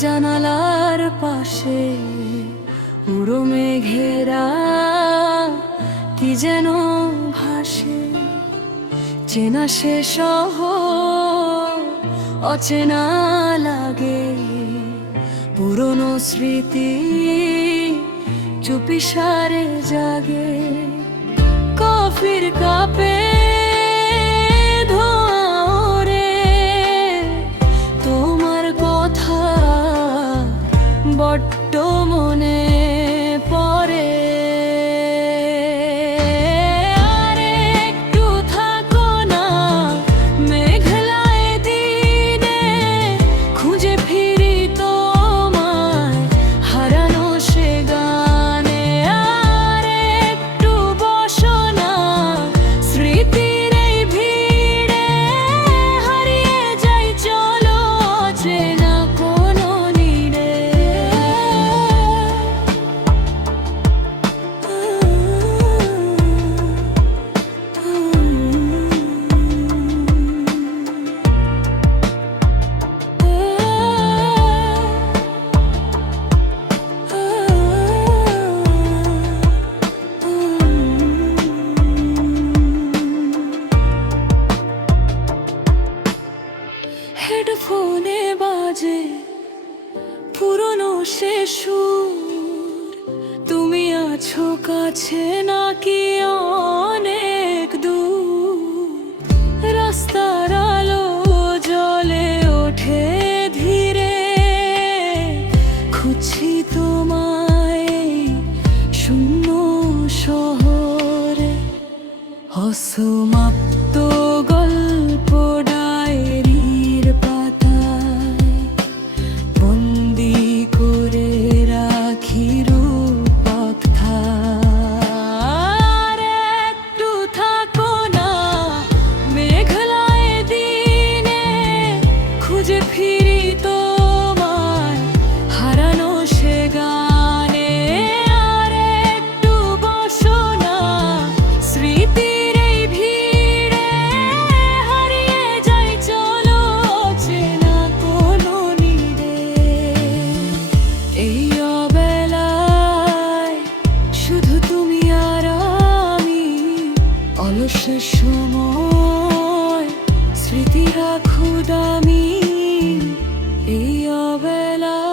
জানালার পাশে পুরো মেঘেরা কি যেন ভাসে, চেনা সে শহর অচেনা লাগে, পুরনো স্মৃতি চুপিসারে জাগে। কফির কাপে ধোঁয়া ওড়ে, তোমার কথা বড্ড মনে পড়ে। আর একটু থাকো না মেঘলায় দিনে, খুঁজে ফিরি তোমায় হারানো সে গানে। আর একটু বসো না স্মৃতির এই ভিড়ে, হারিয়ে যাই চলো অচেনা কোনো নীড়ে। হেডফোনে বাজে পুরনো সে সুর, তুমি আছো কাছে নাকি অনেক দূর। রাস্তার আলো জ্বলে ওঠে ধীরে, খুঁজছি তোমায় এই শূন্য শহরে। অসমাপ্ত গল্প ডায়েরির পাতায় বন্দি করে রাখি রূপক থার। একটু থাকো না মেঘলায় দিনে, খুঁজে ফিরি তোমায় হারানো সে গানে। আর একটু বসো না স্মৃতির এই ভিড়ে, হারিয়ে যাই চলো অচেনা কোনো নীড়ে। এই অবেলায় শুধু তুমি আর আমি, অলস সময় স্মৃতি রাখু দামি। এই অবেলায়